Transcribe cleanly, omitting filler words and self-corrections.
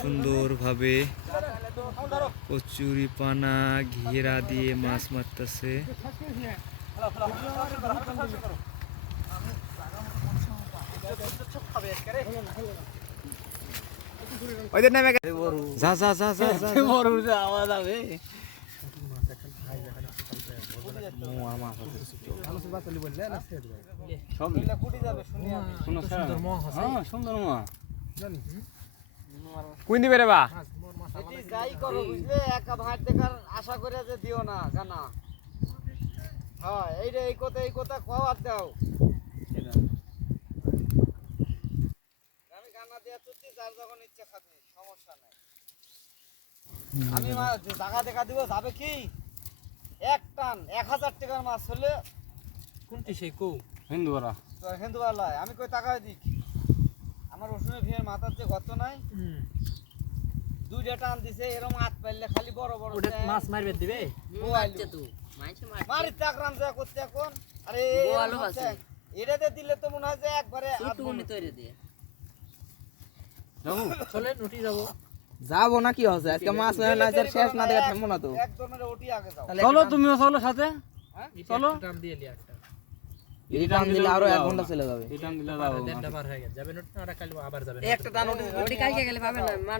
সুন্দরভাবে কচুরি পানা ঘেরা দিয়ে মাছ মারতেছে। যা যা যা যা আওয়াজ হবে। কোন দিবে রে বা যাই করো বুঝলে একা ভাত দেখার আশা করে যে দিও না জানা। হ্যাঁ এই কথা কও আর দাও। আমি গানা দেয়া তুই যার যখন ইচ্ছা খাবি সমস্যা নাই। আমি জায়গা দেখা দিব যাবে কি এক টান 1000 টাকার মাছ হলে কোনটি সেই কো হিন্দুরা হিন্দুওয়ালা আমি কই টাকা দিই আমার রসুনের ভিড়ের মাথার যে গত নাই দুইটা টান দিছে এরকম হাত পাইলে খালি বড় বড় ওটা মাছ মারবে দিবে মারছে তো মারি তাকরাম যা করতে এখন আরে ভালো আছে এটাতে দিলে তো মনে হয় যে একবারে আটগুনি তৈরি দিয়ে যাবো চলে নটি যাবো যাবো না কি হচ্ছে আজকে মাছ না শেষ না দেখে থামবো না তো একজনের ওটি আগে যাও চলো তুমিও চলো সাথে চলো টান দিয়ে লি একটা এই টান দিলে আরো 1 ঘন্টা চলে যাবে এই টান দিলে যাবো দেড়টা পার হয়ে গেছে যাবে নটি না কাল আবার যাবে একটা টান ওটি কালকে গেলে পাবে না